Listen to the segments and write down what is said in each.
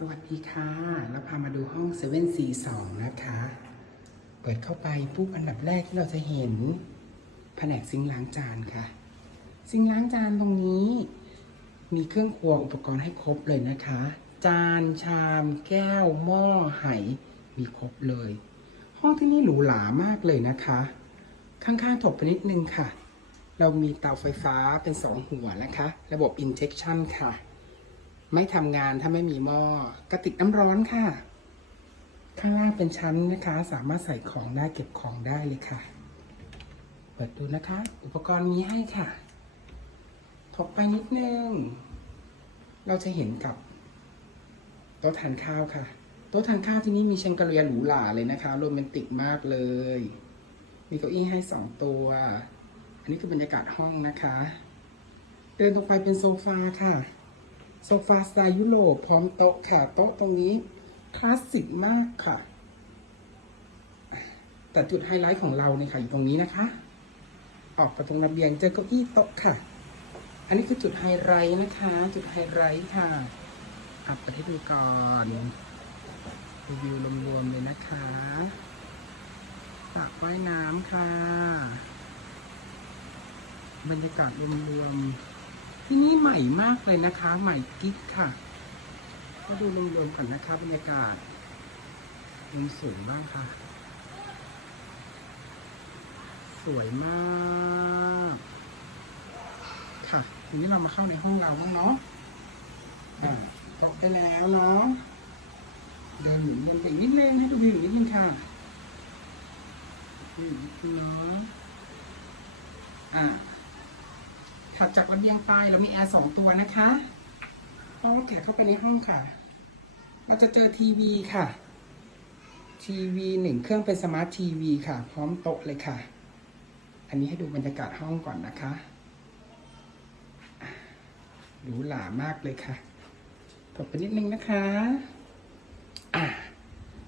สวัสดีค่ะ เราพามาดูห้อง 742 นะคะ เปิดเข้าไปปุ๊บอันดับแรกที่เราจะเห็น แผนกซิงล้างจานค่ะ ซิงล้างจานตรงนี้ มีเครื่องครัวอุปกรณ์ให้ครบเลยนะคะ จานชาม แก้ว หม้อไหมีครบเลย ห้องที่นี่หรูหรามากเลยนะคะ ข้างๆถกไปนิดนึงค่ะ เรามีเตาไฟฟ้าเป็นสองหัวนะคะ ระบบ injection ค่ะ ไม่ทำงานถ้าไม่มีหม้อกระติกน้ำร้อนค่ะ ข้างล่างเป็นชั้นนะคะ สามารถใส่ของได้เก็บของได้เลยค่ะ เปิดดูนะคะ อุปกรณ์มีให้ค่ะถกไปนิดนึง เราจะเห็นกับโต๊ะทานข้าวค่ะโต๊ะทานข้าวที่นี่มีแชงเกลียหรูหราเลยนะคะโรแมนติกมากเลย มีเก้าอี้ให้สองตัว อันนี้คือบรรยากาศห้องนะคะ เดินตรงไปเป็นโซฟาค่ะ โซฟาสไตล์ยุโรปพร้อมโต๊ะค่ะ โต๊ะตรงนี้คลาสสิกมากค่ะ แต่จุดไฮไลท์ของเราเนี่ยค่ะอยู่ตรงนี้นะคะ ออกไปตรงระเบียงเจอเก้าอี้โต๊ะค่ะ อันนี้คือจุดไฮไลท์นะคะ จุดไฮไลท์ค่ะอัปประเทศดูก่อนรีวิวรวมๆเลยนะคะสระว่ายน้ำค่ะ บรรยากาศรวมๆ ที่นี่ใหม่มากเลยนะคะ ใหม่กิ๊กค่ะก็ดูรวมๆก่อนนะคะบรรยากาศมุมสูงบ้างค่ะ สวยมากค่ะ ทีนี้เรามาเข้าในห้องเราบ้างเนาะอ่าตกไปแล้วเนาะเดินหมุนเวียนไปอีกนิดนึงให้ดูวิวอีกนิดนึงค่ะวิวอีกนิดเนาะอ่า ถัดจากระเบียงไปเรามีแอร์สองตัวนะคะห้องแขกเข้าไปในห้องค่ะ เราจะเจอทีวีค่ะ ทีวีหนึ่งเครื่องเป็นสมาร์ททีวีค่ะ พร้อมโต๊ะเลยค่ะ อันนี้ให้ดูบรรยากาศห้องก่อนนะคะหรูหรามากเลยค่ะตบไปนิดนึงนะคะอะ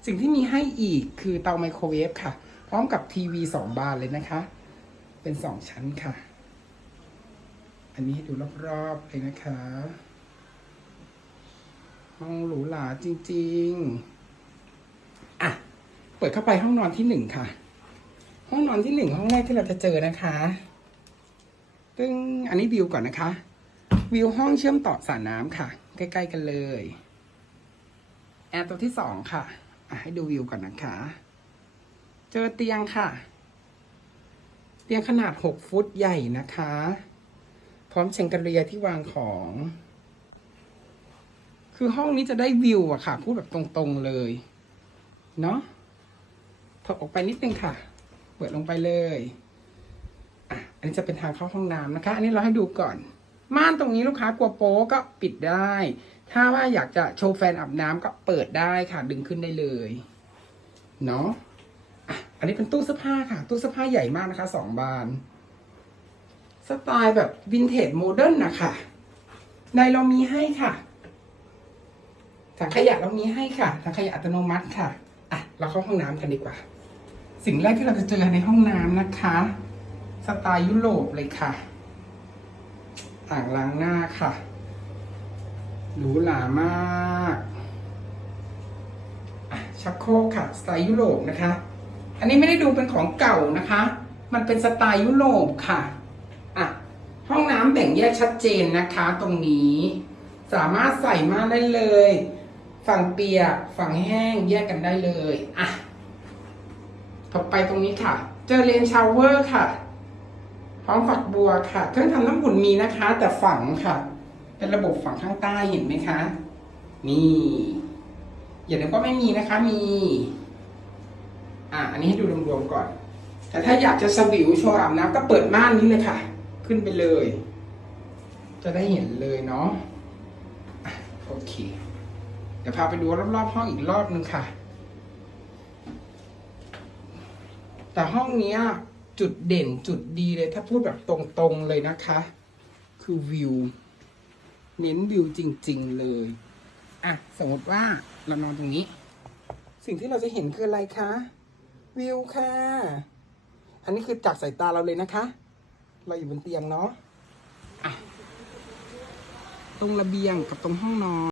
สิ่งที่มีให้อีกคือเตาไมโครเวฟค่ะ พร้อมกับทีวีสองบานเลยนะคะ เป็นสองชั้นค่ะ นนี้ให้ดูรอบๆเลยนะคะ ห้องหรูหราจริง ๆ อะ เปิดเข้าไปห้องนอนที่หนึ่งค่ะ ห้องนอนที่หนึ่งห้องแรกที่เราจะเจอนะคะตึ้งอันนี้วิวก่อนนะคะ วิวห้องเชื่อมต่อสระน้ำค่ะ ใกล้ๆกันเลยแอร์ตัวที่สองค่ะอะให้ดูวิวก่อนนะคะ เจอเตียงค่ะ เตียงขนาดหกฟุตใหญ่นะคะ พร้อมเชงกเรียที่วางของ คือห้องนี้จะได้วิวอะค่ะ พูดแบบตรงๆเลย เนาะถกออกไปนิดนึงค่ะ เปิดลงไปเลยอะอันนี้จะเป็นทางเข้าห้องน้ำนะคะ อันนี้เราให้ดูก่อน ม่านตรงนี้ลูกค้ากลัวโป๊ก็ปิดได้ ถ้าว่าอยากจะโชว์แฟนอาบน้ำก็เปิดได้ค่ะ ดึงขึ้นได้เลย เนาะอะอันนี้เป็นตู้เสื้อผ้าค่ะ ตู้เสื้อผ้าใหญ่มากนะคะสองบาน สไตล์แบบวินเทจโมเดิร์นนะคะในเรามีให้ค่ะถังขยะเรามีให้ค่ะถังขยะอัตโนมัติค่ะอะ เราเข้าห้องน้ำกันดีกว่า สิ่งแรกที่เราจะเจอในห้องน้ำนะคะ สไตล์ยุโรปเลยค่ะอ่างล้างหน้าค่ะหรูหรามากชักโครกค่ะสไตล์ยุโรปนะคะ อันนี้ไม่ได้ดูเป็นของเก่านะคะ มันเป็นสไตล์ยุโรปค่ะ อะห้องน้ำแบ่งแยกชัดเจนนะคะตรงนี้ สามารถใส่ม่านได้เลย ฝั่งเปียกฝั่งแห้งแยกกันได้เลยอะต่อไปตรงนี้ค่ะ เจอเลนชาวเวอร์ค่ะพร้อมฝักบัวค่ะ เครื่องทำน้ำอุ่นมีนะคะ แต่ฝังค่ะ เป็นระบบฝังข้างใต้เห็นไหมคะ นี่อย่าเดี๋ยวก็ไม่มีนะคะมี อะอันนี้ให้ดูรวมๆก่อน แต่ถ้าอยากจะสวิวโชว์อาบน้ำก็เปิดม่านนี้เลยค่ะ ขึ้นไปเลย จะได้เห็นเลยเนาะโอเค เดี๋ยวพาไปดูรอบๆห้องอีกรอบนึงค่ะ แต่ห้องนี้จุดเด่นจุดดีเลยถ้าพูดแบบตรงๆเลยนะคะ คือวิว เน้นวิวจริง ๆเลยอะสมมติว่าเรานอนตรงนี้ สิ่งที่เราจะเห็นคืออะไรคะ วิวค่ะ อันนี้คือจากสายตาเราเลยนะคะ เราอยู่บนเตียงเนาะะตรงระเบียงกับตรงห้องนอน